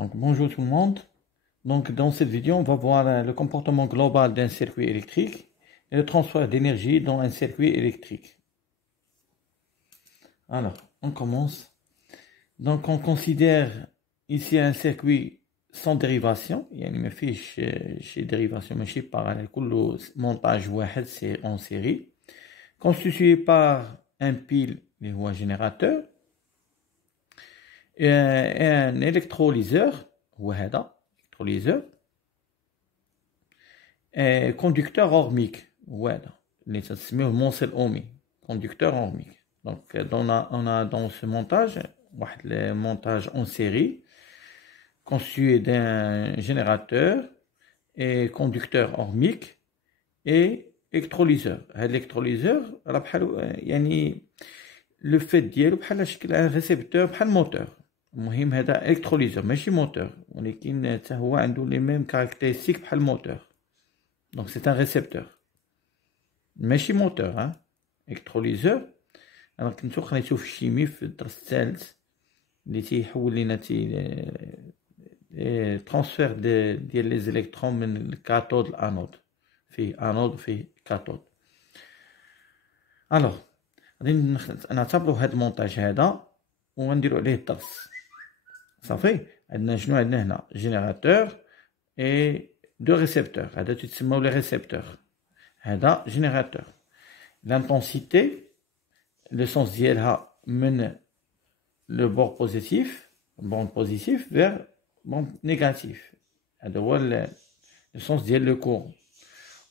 Donc bonjour tout le monde. Donc dans cette vidéo, on va voir le comportement global d'un circuit électrique et le transfert d'énergie dans un circuit électrique. Alors, on commence. Donc on considère ici un circuit sans dérivation. يعني ما فيش شي dérivation ماشي parallèle كله montage واحد c'est en série. Constitué par un pile اللي هو générateur et un électrolyseur هو هذا électrolyseur et conducteur ohmique هو هذا اللي تسميه الموصل اومي conducteur ohmique. Donc on a dans ce montage le montage en série constitué d'un générateur et conducteur ohmique et électrolyseur. L'électrolyseur راه بحال يعني لو فيت ديالو بحال شكل ان ريسيبتور بحال موتور. المهم هذا الكتروليزور ماشي موتور ولكن حتى هو عنده لي ميم كاركتيرستيك بحال موتور. دونك سي ان ريسيبتور ماشي موتور ها الكتروليزور. انا كنتو قريتو في الشيمي في الدرس الثالث اللي تيحول لينا ترانسفير ديال لي زيليكترون من الكاثود للانود. فيه انود وفيه كاثود. الوغ غادي نعتبروا هاد المونتاج هذا وغنديروا عليه الدرس صافي. عندنا شنو عندنا هنا جينيراتور اي دو ريسيبتور. هذا تيتسموا لي ريسيبتور. هذا جينيراتور. لانتونسيتي لو سونس ديالها من لو بور بوزيتيف فير بون نيجاتيف. هذا هو لو سونس ديال لو كورون.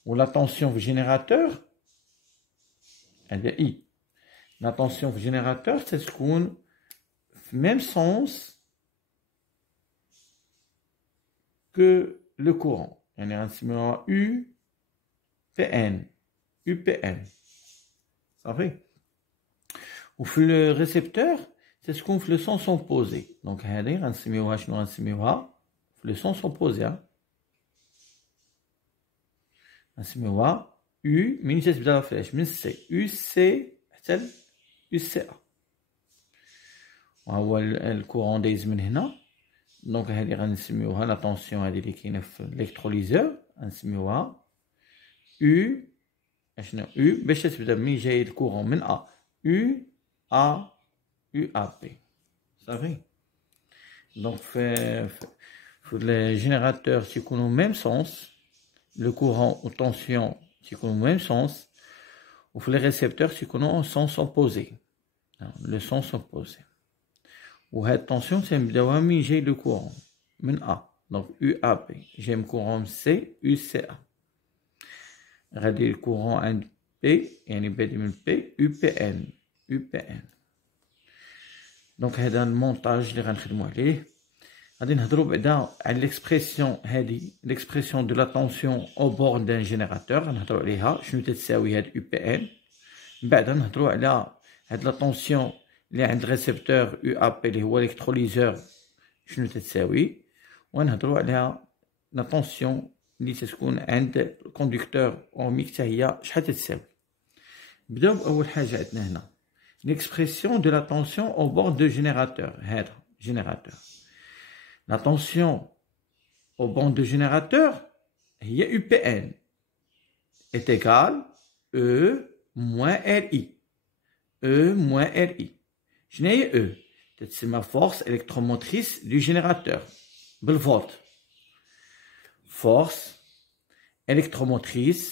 ولا طونسيون في جينيراتور هذا اي. La tension du générateur, c'est ce qu'on fait même sens que le courant. Il y a un signal UPN. Ça fait. Ou le récepteur, c'est ce qu'on fait le sens opposé. Donc, il y a un signal le sens opposé. Un signal U, mais il y a une flèche, mais c'est UC, UCA. وهو الكورون دايز من هنا. دونك هذه غنسميوها لا طونسيون هذه اللي كاينه في الالكتروليزور غنسميوها U. اشنو U باش تبدا ملي جاي الكورون من A UAP صافي. دونك في الجينيراتور تيكونوا ميم سونس. لو كورون و طونسيون تيكونوا ميم سونس. Ou les récepteurs qui connaissent un sens opposé. Le sens opposé. Ou cette tension, c'est que j'ai le courant. A. Donc UAP. J'ai le courant C, UCA. Le courant P, et B de P, UPN. Donc, c'est le montage que nous allons faire. L'expression de la tension au bord d'un générateur. نهضروا عليها شنو تساوي هاد UPN. بعد نهضروا على هاد لا طونسيون اللي عند الريسبتور UAP اللي هو الكتروليزور شنو تساوي. ونهضروا على لا طونسيون اللي تكون عند الكوندكتور اوميك حتى هي شحال تساوي. نبداو باول حاجه عندنا هنا l'expression de la tension au bord de générateur. هذا générateur. La tension au bord de générateur, UPN, est égale E moins RI. E moins RI. Je n'ai E. C'est ma force électromotrice du générateur. Volt. Force électromotrice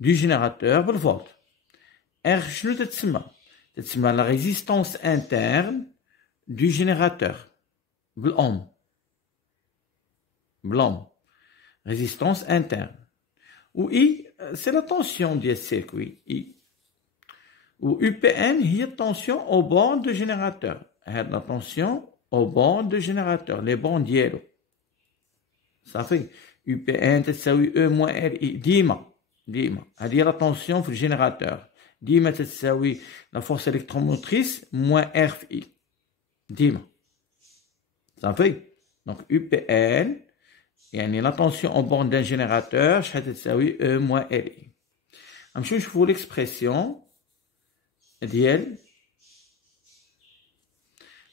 du générateur. Volt. R, c'est la résistance interne du générateur. Blanc. Résistance interne. Ou I, c'est la tension du circuit. I. Ou UPN, il y a tension au bord de générateur. La tension au bord de générateur. Les bandes d'hielo. Ça fait UPN, c'est E moins RI. Dima. Il y a la tension du générateur. Dima, c'est la force électromotrice moins RI. Dima. Ça fait. Donc UPN, يعني la tension au bord d'un générateur شحال تساوي E moins RI. غنمشيو نشوفو l'expression ديال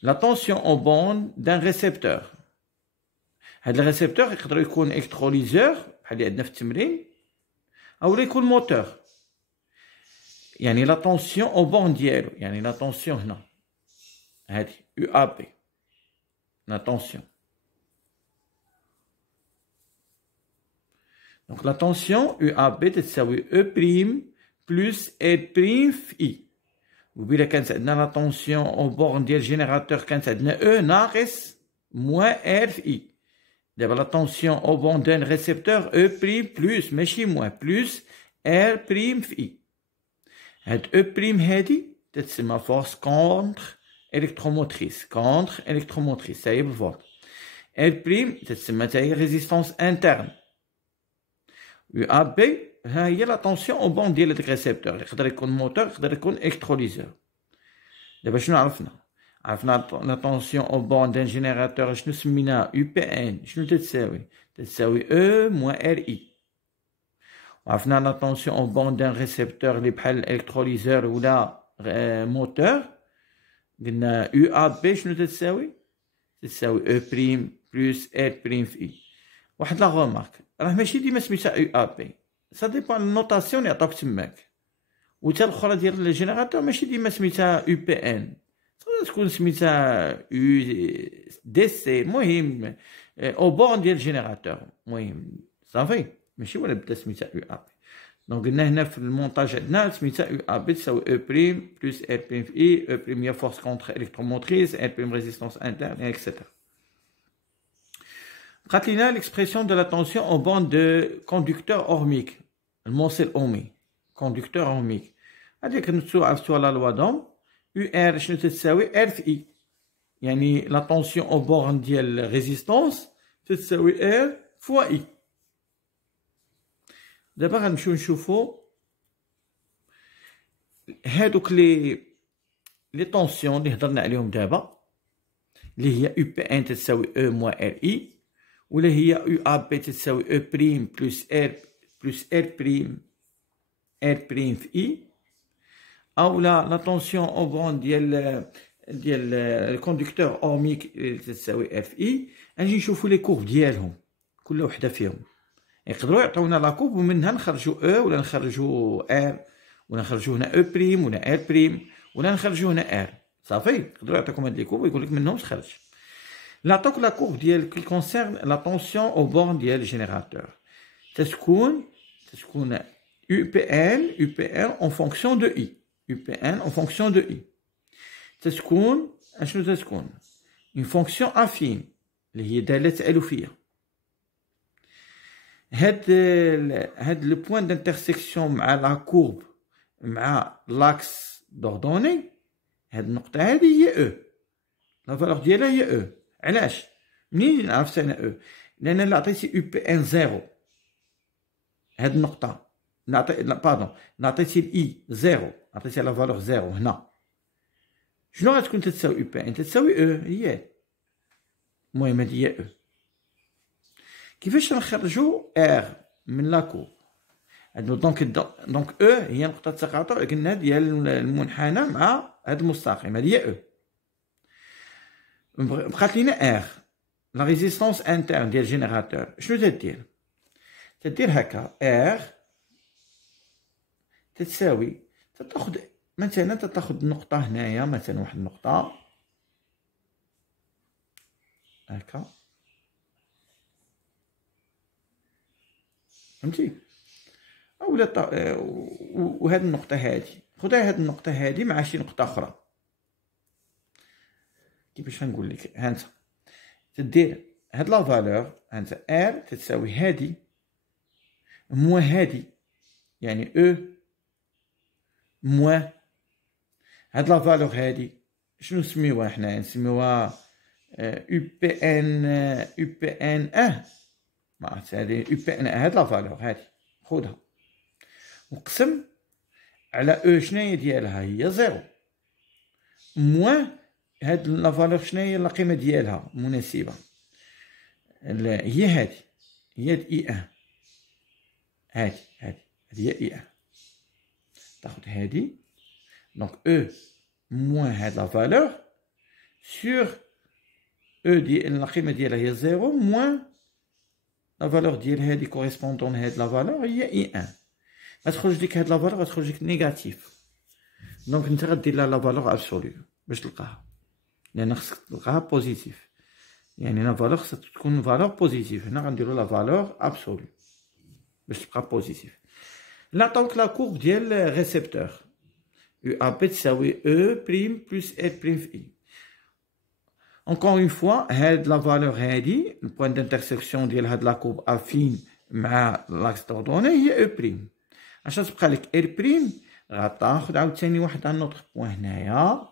la tension au bord d'un récepteur. هاد الريسبتور يقدر يكون الكتروليزور بحال اللي عندنا في التمرين، اولا يكون موتور. يعني لا طونسيون او بون ديالو، يعني لا طونسيون هنا هادي يو ا بي، لا طونسيون. دونك لا طونسيون يو ا بي تساوي او بريم بلس ال بريم في اي. وبلا كانت عندنا لا طونسيون او بورن ديال الجينيراتور كانت عندنا او ناقص موان ار في اي. دابا لا طونسيون او بورن دان ريسبتور او بريم بلس ماشي موان بلس ار بريم في اي. هاد او بريم هادي تتسمى فورس كونتر الكتروموتريس، كونتر الكتروموتريس هي بالفولت. ار بريم تتسمى حتى هي ريزيستونس انترن. يو ا بي ها هي لا طونسيون او بون ديال هاداك الريسبتور، يقدر يكون موتور يقدر يكون الكتروليزور. دابا شنو عرفنا لا طونسيون او بون دان جينيراتور شنو سميناها يو بي ان، شنو تتساوي او موان ار اي. وعرفنا لا طونسيون او بون دان ريسبتور اللي بحال الالكتروليزور ولا موتور، قلنا يو ا بي شنو تتساوي او بريم بلس ار بريم في اي. واحد لا غومارك، راه ماشي ديما سميتها يو ا بي، سا ديبون النوطاسيون اللي عطاوك تماك. و حتى الاخرى ديال الجينيراتور ماشي ديما سميتها يو بي ان، تقدر تكون سميتها يو دي سي، المهم او بون ديال الجينيراتور، المهم صافي ماشي ولا بدا سميتها يو ا بي. دونك قلنا هنا في المونتاج عندنا سميتها يو ا بي تساوي او بريم بلس ار بريم في اي. او بريم هي فورس كونتر الكتروموتريس، ار بريم ريزيستونس انترن اكسيتيرا. بقات لينا ليكسبرسيون دو لا طونسيون او بون دو كوندكتور اوهميك، الموصل اومي، كوندكتور اوهميك. هذيك عرفتوها لا لوا دوم. يو ار شنو تتساوي ار في اي، يعني لا طونسيون او بورن ديال ريزيستونس تتساوي ار فوا اي. دابا غنمشيو نشوفو هادوك لي طونسيون اللي هضرنا عليهم دابا، اللي هي يو بي ان تتساوي او موان ار اي، ولا هي يو ا بي تتساوي او بريم بلس ار بريم في اي، او لا طونسيون او بون ديال الكوندكتور اوميك تتساوي اف اي. غنجي نشوفو لي كورب ديالهم كل وحده فيهم. يقدروا يعطيونا لا كورب ومنها نخرجوا او ولا نخرجوا ار، ولا نخرجوا هنا او بريم ولا ار بريم، ولا نخرجوا هنا ار. صافي يقدروا يعطيكم هاد لي كورب ويقول لك منهم تخرج. نعطوك لا كورب ديال كي كونسيرن لا طونسيون او بورن ديال الجينيراتور، تتكون يو بي ان اون فونكسيون دو اي، يو بي ان اون فونكسيون دو اي. تتكون اشنو تتكون اون فونكسيون افين اللي هي داله تالفيه. هاد لو بوين دانترسيكسيون مع لا كورب مع لاكس دوردوني، هاد النقطه هادي هي او، لا فالور ديالها هي او. علاش؟ منين عرفت انا او؟ لان الا عطيتي يو بي ان زيرو، هاد النقطه عطيتي الاي زيرو، عطيتي لا فالور زيرو هنا، شنو غتكون تتساوي يو بي ان؟ تتساوي او هي. المهم هادي هي او. كيفاش نخرجوا ار من لاكور؟ دونك او هي نقطه التقاطع قلنا ديال المنحنى مع هاد المستقيم، هادي هي او. بقات لينا ار لا ريزيستونس انترن ديال الجينيراتور. شنو تدير هكا ار تتساوي، تاخذ مثلا تاخذ نقطه هنايا، مثلا واحد النقطه هكا، فهمتي؟ اولا وهاد النقطه هادي خدها، هاد النقطه هادي مع شي نقطه اخرى. كيفاش غنقول لك؟ ها انت تدير هاد لا فالور، ها انت ار تتساوي هادي موان هادي، يعني او موان هاد لا فالور هادي. شنو نسميوها حنا؟ نسميوها يو بي ان ما عرفت هادي يو بي ان. هاد لا فالور هادي خدها وقسم على او شناهي ديالها هي زيرو، موان هاد لا فالور شناهي لا قيمه ديالها مناسبه، هي هادي، هي اي ان. هادي هي اي ان. تاخد هادي دونك او موان هاد لا فالور سور E ديال القيمة ديالها هي 0 moins la valeur ديال هادي correspondant هاد la valeur هي I1. غتخرج لك هاد la valeur غتخرج لك نيجاتيف. دونك انت غدير لها la valeur absolue باش تلقاها. لأن خصك تلقاها بوزيتيف. يعني لا فالور خصها تكون فالور بوزيتيف. هنا غنديرو لا فالور ابسولو باش تبقى بوزيتيف. لا عطاوك لا كورب ديال ريسبتور يو ا بي تساوي او بريم بلس ال بريم في اي. encore اون فوا هاد لا فالور هادي البوان دانترسيكسيون ديال هاد لا كورب افين مع لاكس دوردوني هي او بريم. اش تبقى لك ال بريم غتاخد عاوتاني واحد ان اوتر بوان هنايا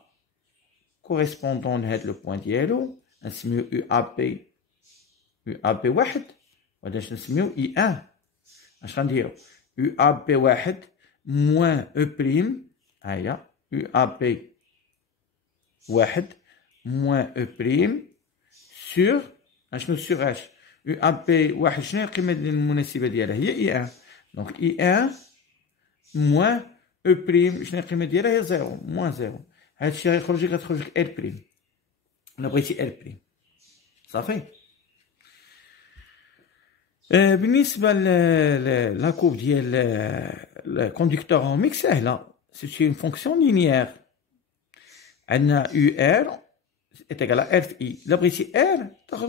كوريسبوندون لهاد لو بوان ديالو نسميو يو ا بي واحد وهاداش نسميو اي ان. اش غنديرو يو ا بي واحد موان او بريم هاهي يو ا بي واحد موان او بريم سور اشنو سور اش يو ا بي واحد شنو هي القيمة المناسبة ديالها هي اي ان. دونك اي ان موان او بريم شنو هي القيمة ديالها هي زيرو موان زيرو. هادشي غيخرج لك غتخرج لك ال بريم. الا بغيتي ال بريم صافي. بالنسبه لا كورب ديال الكوندكتور اوميك سهله سي اون فونكسيون لينيير. عندنا يو ار ايتيكال ار في اي. الا بغيتي ار تاخذ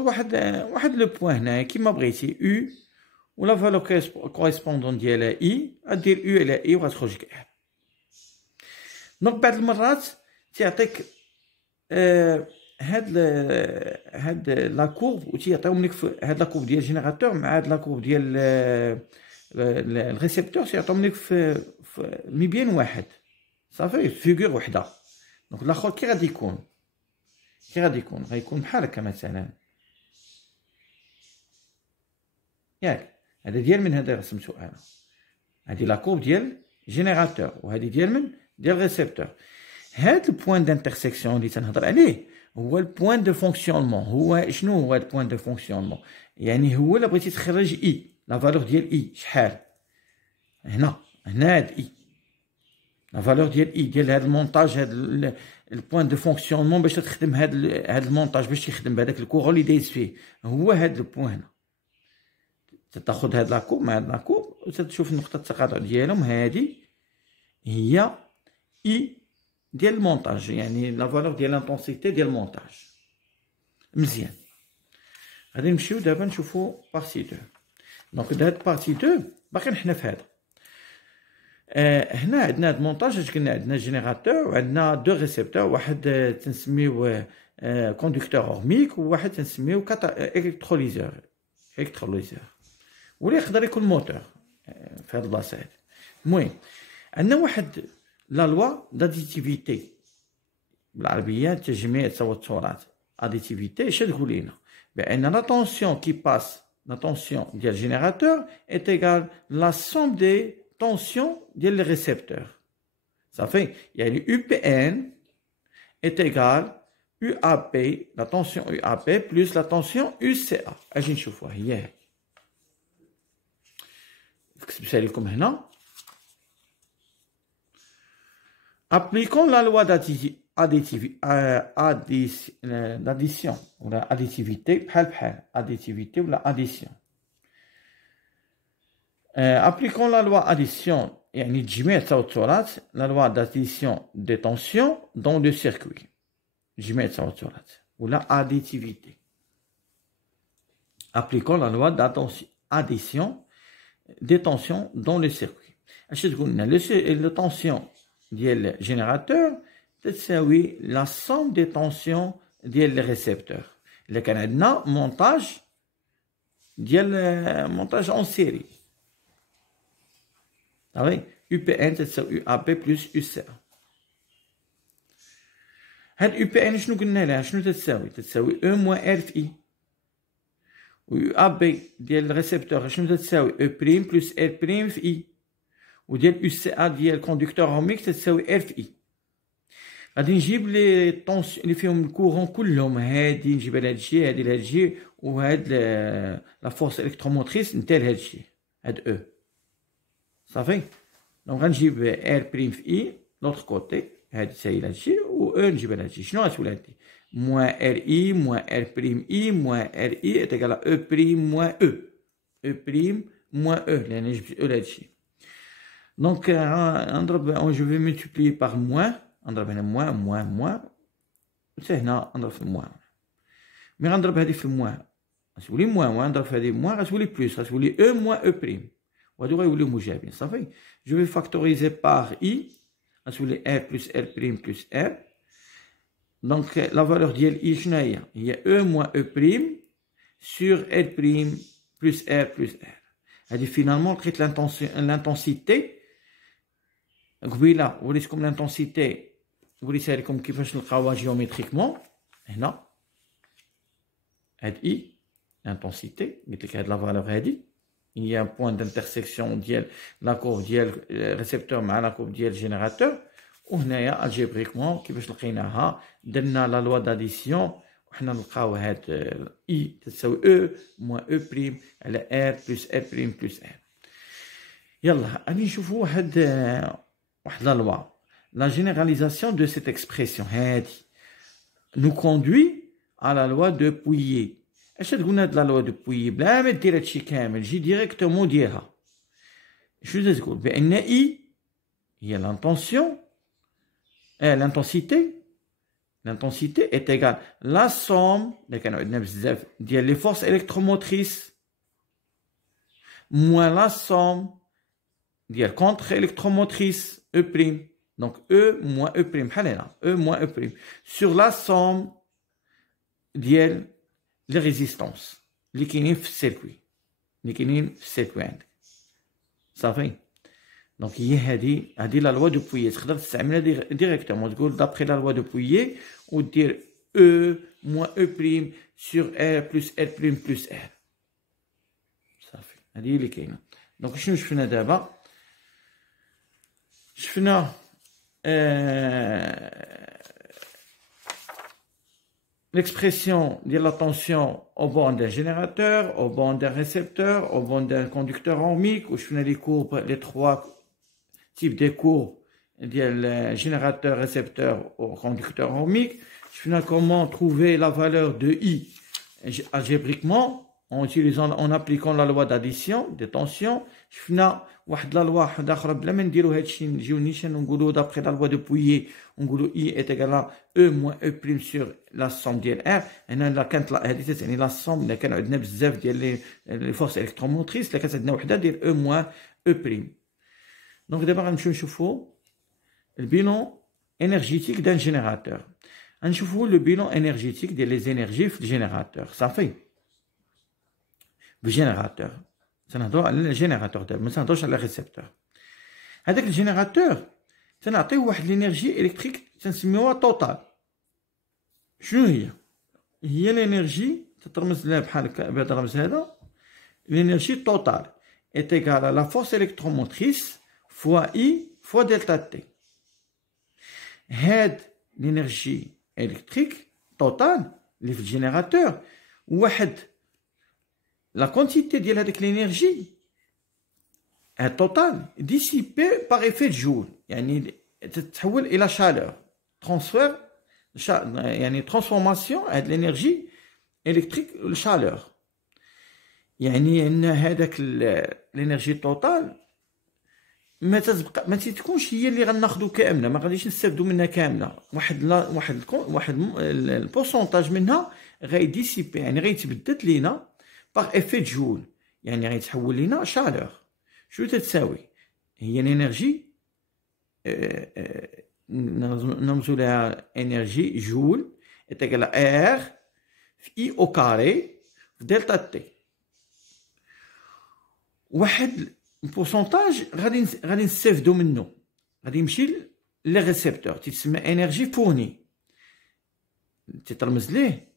واحد لو بوين هنايا كيما بغيتي يو ولا فالور كوريسبوندون ديالها اي غدير يو على اي وغتخرج لك ار. دونك بعض المرات تيعطيك هاد لا كورب وتيعطيهم لك هاد لا كورب ديال الجينيراتور مع هاد لا كورب ديال الريسبتور تيعطيهم لك في مبين واحد صافي فيغور وحده. دونك الاخر كي غادي يكون غيكون بحال هكا مثلا ياك. هذا ديال من هذا رسمتو انا. هادي لا كورب ديال جينيراتور وهادي ديال من ديال ريسبتور. هاد البوان دانترسيكسيون اللي تنهضر عليه هو البوان دو فونكسيونمون. هو شنو هو البوان دو فونكسيونمون؟ يعني هو الا بغيتي تخرج اي لا فالور ديال اي شحال هنا هاد اي لا فالور ديال اي ديال هاد المونتاج هاد البوان دو فونكسيونمون باش تخدم هاد المونتاج باش يخدم بهذاك الكورون اللي دايز فيه هو هاد البوان هنا. تاخذ هاد لاكورب مع هاد لاكورب وتشوف نقطه التقاطع ديالهم هادي هي اي ديال المونتاج يعني لا فالور ديال لانتونسيتي ديال المونتاج. مزيان غادي نمشيو دابا نشوفو بارتي 2. دونك هاد بارتي 2 باقي حنا في هذا. هنا عندنا هاد المونتاج اش قلنا عندنا جينيراتور وعندنا دو ريسبتور واحد تنسميوه كوندكتور اورميك وواحد تنسميوه الكتروليزور واللي يقدر يكون موتور في هاد البلاصه هادي. المهم عندنا واحد لا لوا داديتيفيتي بالعربيه تجميع التوترات. اديتيفيتي اش تقول لنا؟ بان لا طونسيون كي باس لا طونسيون ديال الجينيراتور est égal la somme des tensions ديال لي ريسبتور صافي. يعني يو بي ان est égal يو ا بي لا طونسيون يو ا بي بلس لا طونسيون يو سي ا. اجي نشوفوها هي هادي كتبتها لكم هنا. Appliquons la loi d'addition ou l'additivité, additivité ou l'addition. Appliquons la loi addition, يعني تجميع التوترات la loi d'addition des tensions dans le circuit. تجميع التوترات ou la additivité. Appliquons la loi d'addition des tensions dans le circuit. اش تقول لنا؟ le tension ديال الجينيراتور تساوي لا سوم دي طونسيون ديال لي ريسبتور. الا كان عندنا مونتاج اون سيري صافي يو بي ان تساوي يو ا بي بلس يو سي ا. هاد يو بي ان شنو قلنا لها؟ شنو تساوي او موان ار في اي. و يو ا بي ديال الريسبتور شنو تساوي او بريم بلس ار بريم في اي. وديال يو سي ا ديال الكوندكتور اوميك تساوي ار في اي. غادي نجيب لي طونسيون اللي فيهم الكورون كلهم هادي نجيبها لهاد الشيء هادي لهاد الشيء وهاد لا فورس الكتروموتريس نتا لهاد الشيء هاد او صافي. دونك غنجيب ار بريم في اي لوطخ كوتي هادي تساوي لهاد الشيء و او نجيبها لهاد الشيء. شنو غتولي هادي؟ moins RI moins R'I moins RI est égal à E' moins E. E' moins E. Donc, je vais multiplier par moins. moins. C'est هنا نضرب في moins. مي غنضرب هذه في moins. غتولي moins نضرب في هذه moins غتولي plus. غتولي E moins E'. وهادو غيوليو مجابين صافي. Je vais factoriser par I. غتولي R plus R' plus R. Donc, la valeur ديال I شنو هي؟ هي E moins E' sur R' plus R plus R. هذه finalement لقيت l'intensité. قبيله وريتكم l'intensité وريتها لكم كيفاش نلقاوها جيومتريكمون. هنا هاد I l'intensité قلت لك هاد لا فالور هادي هي un point d'intersection ديال لا كورب ديال ريسبتور مع لا كورب ديال جينيراتور. وهنايا الجبريكمون كيفاش لقيناها درنا لا لوا داديسيون وحنا نلقاو هاد اي تساوي او موان او بريم على ار بلس ار بريم بلس ار. يلا غادي نشوفوا واحد لا لوا لا جينيراليزاسيون دو سيت اكسبريسيون هادي نو كوندوي على لا لوا دو بويي. اش تقولنا هاد لا لوا دو بويي بلا ما دير هادشي كامل جي ديريكتومون ديرها. شنو تقول؟ بان اي هي لانتونسيون l'intensité est égale la somme des forces électromotrices moins la somme des contre-électromotrices E'. Donc E moins E', E moins E', sur la somme des résistances qui sont dans le circuit. Ça fait. Donc, il y a la loi de Pouillet. Tu peux l'utiliser directement. D'après la loi de Pouillet, on dit E moins E' sur R plus R' plus R. Ça fait. Donc, je fais d'abord. Je fais l'expression de la tension au bord d'un générateur, au bord d'un récepteur, au bord d'un conducteur ohmique, où je fais les courbes, les trois type des courbes des générateurs, récepteurs ou conducteurs ohmiques. Je fais comment trouver la valeur de I algébriquement en appliquant la loi d'addition des tensions. Je fais la loi d'après la loi de Pouillet. On dit I est égal à E moins E' sur la somme de R. Et la somme des forces électromotrices. E moins E'. Donc, d'abord, on va voir le bilan énergétique d'un générateur. On va voir le bilan énergétique des énergies du générateur. Ça fait le générateur. Ça n'a pas le générateur, mais ça n'a pas le récepteur. Avec le générateur, ça n'a pas l'énergie électrique, ça s'appelle totale. شنو هي l'énergie تترمز لها بحال بهذا الرمز هذا. L'énergie totale est égale à la force électromotrice fois I fois delta T. Had l'énergie électrique totale, le générateur, واحد la quantité de l'énergie totale dissipée par effet de Joule. يعني تتحول إلى chaleur. Transfert, يعني transformation de l'énergie électrique en chaleur. يعني أن هذاك l'énergie totale ما تتكونش هي اللي غناخذو كامله، ما غاديش نستافدو منها كامله. واحد البورسونتاج منها غيديسيبي، يعني غيتبدل لينا باغ افي جول، يعني غيتحول لينا شالور. شنو تتساوي؟ هي الانرجي نرمزو لها انرجي جول تاكل ار في اي او كاري في دلتا تي. واحد البورسونتاج غادي نستافدو منه، غادي يمشي لي ريسبتور، تيتسمى انرجي فورني، تترمز ليه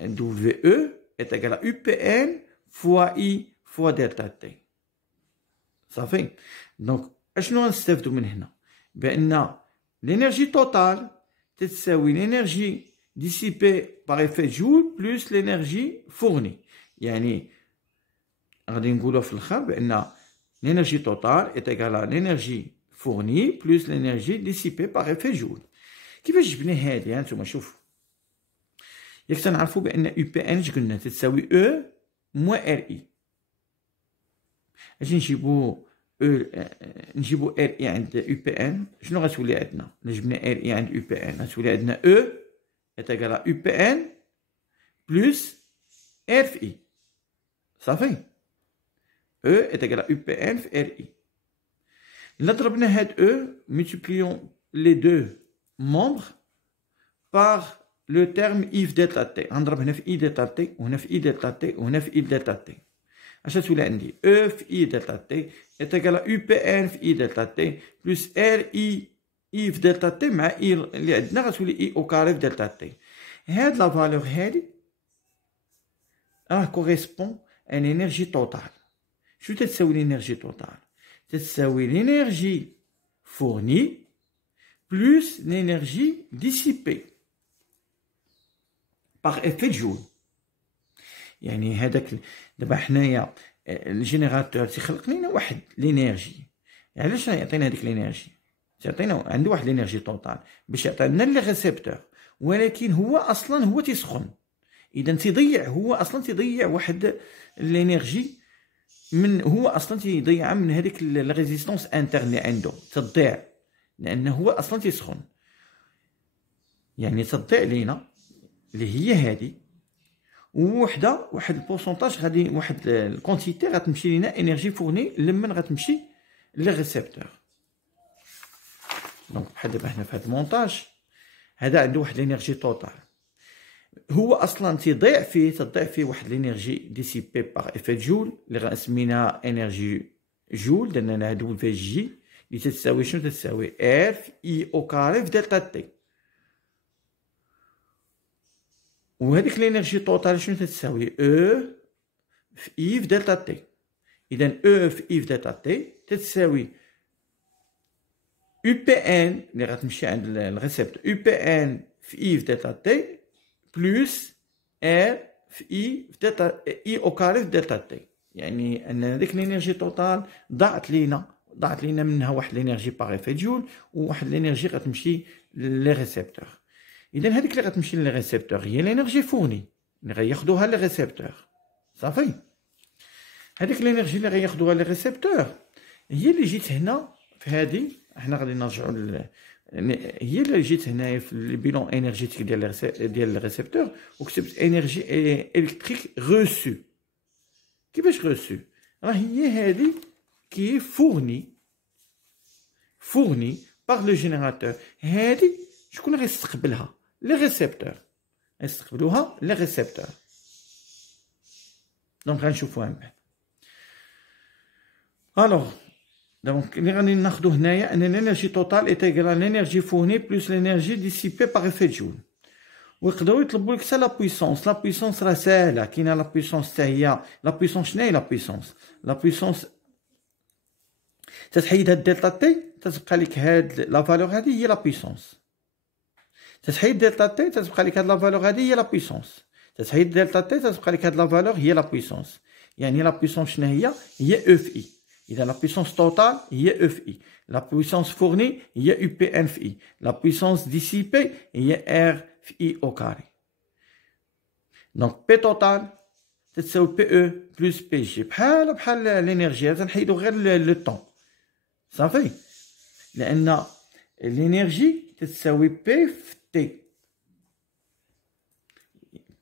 دبليو او تاكل يو بي ان فوا اي فوا دلتا تي. صافي. دونك اشنو غنستافدو من هنا؟ بان l'Énergie totale تتساوي l'énergie dissipée par effet Joule plus l'énergie fournie. يعني غادي نقولوا في الاخر بان l'énergie totale est égale à l'énergie fournie plus l'énergie dissipée par effet Joule. كيفاش جبنا هادي؟ هانتوما شوفوا، ياك تنعرفوا بان يو بي ان اش قلنا تتساوي او موان ار اي. اش نجيبو نجيبو ار اي عند يو بي ان، شنو غتولي عندنا؟ جبنا ار اي عند يو بي ان غتولي عندنا او يتقال يو بي ان بلس ار في اي. صافي، او يتقال يو بي ان في ار اي. الا ضربنا هاد او multiplions les deux membres par le terme I في دلتا تي. غنضرب هنا في اي دلتا تي وهنا في اي دلتا تي وهنا في اي دلتا تي. اش غتولي عندي؟ او في اي دلتا تي يتقال يو بي ان في اي دلتا تي بلس ار اي اي في دلتا تي مع اي اللي عندنا غتولي اي او كاري في دلتا تي. هاد لا فالور هادي راه كوريسبون ان انرجي توتال. شنو تتساوي الانرجي توتال؟ تتساوي l'énergie fournie plus l'énergie dissipée par effet Joule. يعني هذاك دابا حنايا الجينيراتور تيخلق لينا واحد لينيرجي. علاش يعطينا هذيك لينيرجي؟ تيعطينا عنده واحد لينيرجي توتال باش يعطينا لي ريسبتور، ولكن هو اصلا هو تيسخن. اذا تيضيع، هو اصلا تيضيع واحد لينيرجي من هو اصلا تيضيعها من هذيك الريزيستونس انترن اللي عنده تضيع، لانه هو اصلا تيسخن. يعني تضيع لينا اللي هي هذه وحده واحد البورسونتاج غادي واحد الكونتيتي غتمشي لينا انرجي فورني لمن غتمشي لي ريسبتور. دونك بحال دابا حنا في هذا المونتاج هذا عنده واحد الانرجي توتال، هو اصلا تضيع فيه واحد الانرجي ديسيبي باغ افي جول اللي غنسمينها انرجي جول، درنا لها دبل في جي اللي تتساوي شنو؟ تتساوي ار في اي او كاري في دلتا تي. وهذيك الانرجي توتال شنو تتساوي؟ او في اي في دلتا تي. اذا او في اي في دلتا تي تتساوي يو بي ان اللي غتمشي عند الريسبتور يو بي ان في اي في دلتا تي بلس ار في اي في دلتا اي او كاري في دلتا تي. يعني ان هذيك الانرجي توتال ضاعت لينا منها واحد الانرجي باغ افي جول وواحد الانرجي غتمشي لي ريسبتور. اذا هذيك اللي غتمشي لي ريسبتور هي الانرجي فورني اللي غياخدوها لي ريسبتور. صافي، هذيك الانرجي اللي غياخدوها لي ريسبتور هي اللي جيت هنا في هذه. حنا غادي نرجعوا هي اللي جيت هنايا في البيلون انرجيتيك ديال الريسبتور وكتبت انرجي الكتريك روسو. كيفاش روسو؟ راه هي هذه كي فورني باغ لو جينيراتور. هذه شكون غيستقبلها؟ لي ريسبتور غيستقبلوها لي ريسبتور. دونك غنشوفوها من بعد. الوغ دونك اللي غادي ناخدو هنايا ان الانرجي توتال ايتيغال لينيرجي فورني بلس لينيرجي ديسيبي باغ افي جول. ويقدروا يطلبوا لك حتى لا بويسونس راه ساهله. كاينه لا بويسونس حتى هي لا بويسونس. شنو هي لا بويسونس؟ تتحيد هاد دلتا تي تتبقى لك هاد لا فالور هادي هي لا بويسونس. تتحيد دلتا تي تتبقى لك هاد لا فالور هادي هي لا بويسونس. تتحيد دلتا تي تتبقى لك هاد لا فالور هي لا بويسونس. يعني لا بويسونس شنو هي او في اي. إذا لا بويسونس توتال هي او في اي، لا بويسونس فورني هي يو بي ان في اي، لا بويسونس ديسيبي هي ار في اي او كاري. دونك بي توتال تتساوي بي او بلس بي جي. بحال الانرجي تنحيدو غير لو طون. صافي، لان الانرجي تتساوي بي في تي.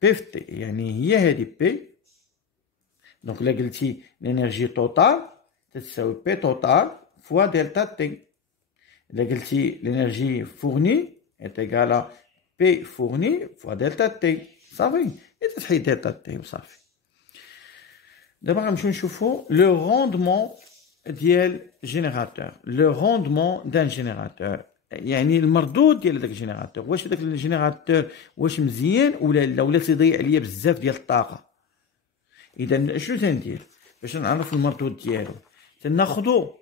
بي في تي يعني هي هذه بي. دونك الا قلتي الانرجي توتال تتساوي بي توتال فوا دلتا تي. الا قلتي الانرجي فورني ايتيغالا بي فورني فوا دلتا تي. صافي، تتحيد دلتا تي وصافي. دابا غنمشيو نشوفو لو روندمون ديال جينيراتور. لو روندمون دان جينيراتور يعني المردود ديال داك الجينيراتور. واش داك الجينيراتور واش مزيان ولا لا، ولا تيضيع عليا بزاف ديال الطاقه. اذا شنو تندير باش نعرف المردود ديالو؟ تناخدو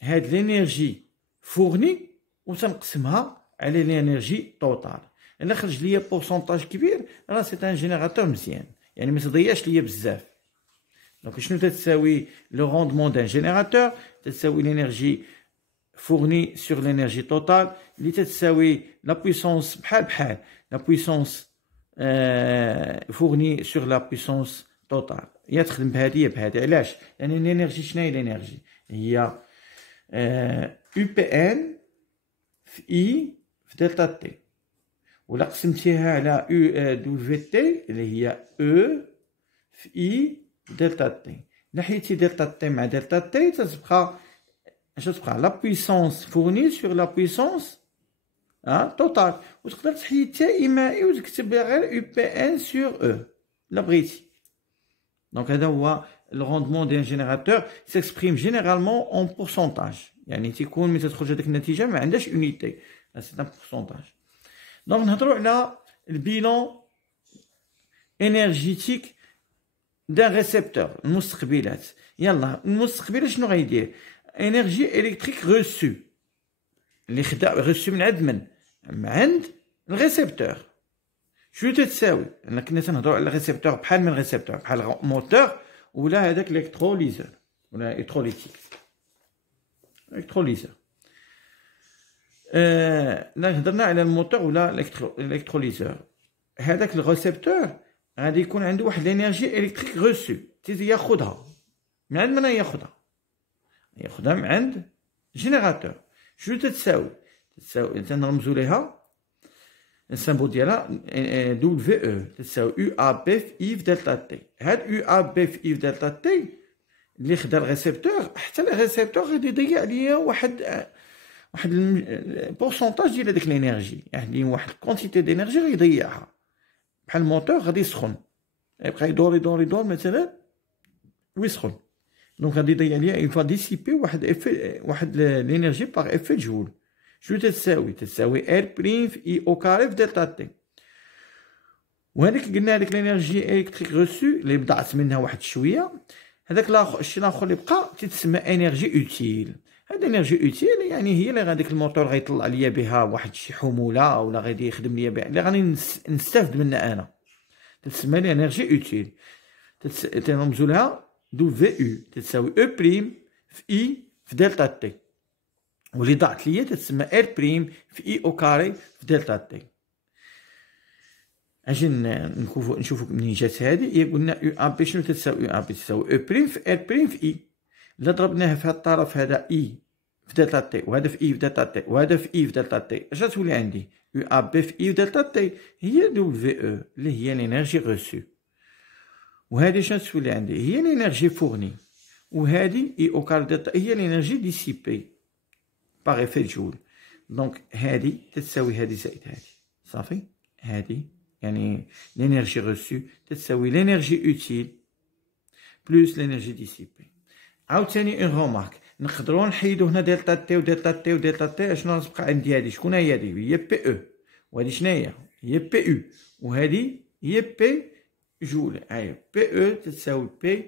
هاد الانرجي فورني وتنقسمها على الانرجي توتال. الا خرج ليا بورسونتاج كبير راه سي ان جينيراتور مزيان، يعني ما تضيعش ليا بزاف. دونك شنو تتساوي لو روندمون دان جينيراتور؟ تتساوي l'énergie fournie sur l'énergie totale اللي تتساوي لا بويسونس بحال la puissance fournie sur la puissance totale. يا تخدم بهذه يا بهذه. علاش؟ لأن الإنرجي شناهي الإنرجي؟ هي UPN في I في دلتا تي، ولا قسمتيها على WT اللي هي E في I في دلتا تي. إلا حيدتي دلتا تي مع دلتا تي تتبقى اش تبقى؟ لا بويسونس فورني سور لا بويسونس توتال. وتقدر تحيد حتى إيمائي وتكتب غير UPN سور E لا بغيتي. دونك هذا هو الروندمون ديال جينيراتور سيكسبريم جينيرالمون اون بورسونتاج، يعني تيكون ملي تخرج هذيك النتيجه ما عندهاش اونيتي، سي ان بورسونتاج. دونك نهضروا على البيلون انرجيتيك دان ريسبتور، المستقبلات. يلا المستقبل شنو غيدير؟ انرجي الكتريك روسو اللي خدا روسو من عند من؟ من عند الريسبتور. شنو تتساوي؟ انا كنا تنهضروا على الريسبتور بحال من الريسبتور بحال موتور ولا هذاك الكتروليزور ولا الكتروليتيك الكتروليزور. هضرنا على الموتور ولا الالكتروليزور. هذاك الريسبتور غادي يكون عنده واحد الانرجي الكتريك روسو، تيجي ياخذها من عند من؟ ياخذها من عند الجينيراتور. شنو تتساوي؟ تنرمزوا ليها السامبول ديالها دبليو او، تساوي يو ا بي في اي في دلتا تي. هاد يو ا بي في اي في دلتا تي اللي خدا الريسبتور، حتى الريسبتور غادي يضيع عليا واحد البورسونتاج ديال هذيك الانرجي، يعني واحد الكونتيتي دينيرجي غيضيعها. بحال الموتور غادي يسخن، يبقى يدور مثلا ويسخن، دونك غادي يضيع عليا اون فوا ديسيبي واحد الانرجي باغ افي جول. شنو تساوي ال بريم في اي او كاري في دلتا تي. وهذيك قلنا هذيك الانرجي الكتريك روسو اللي بضعت منها واحد شويه، هذاك الشيء الاخر اللي بقى تتسمى انرجي اوتيل. هاد انرجي اوتيل يعني هي اللي غاديك الموتور غيطلع ليا بها واحد شي حموله ولا غادي يخدم ليا بها اللي غادي نستافد منها انا، تتسمى لي انرجي اوتيل. تنرمزوا لها دبليو او، تساوي او بريم في اي في دلتا تي، واللي ضاعت ليا تتسمى ال بريم في اي او كاري في دلتا تي. اجي نشوفوا منين جات هذه. هي قلنا يو ا بي شنو تساوي؟ يو ا بي تساوي او بريم في ال بريم في اي. الا ضربناها في هذا الطرف هذا اي في دلتا تي وهذا في اي في دلتا تي وهذا في اي في دلتا تي، اش غتولي عندي؟ يو ا بي في اي في دلتا تي هي دبليو او اللي هي الانرجي روسو، وهذه شنو تولي عندي؟ هي الانرجي فورني، وهذه اي او كاري دلتا هي الانرجي ديسيبي باغ افي جول. دونك هذه تساوي هذه زائد هذه، صافي. هذه يعني l'énergie reçue تساوي l'énergie utile plus l'énergie dissipée. عاوتاني اون رومارك، نقدروا نحيدو هنا دلتا تي ودلتا تي ودلتا تي. اشنو غتبقى عندي؟ هذه شكون هي؟ هذه بي او، وهذه شناهي؟ هي بي او، وهذه هي بي جول. هاهي بي او تساوي بي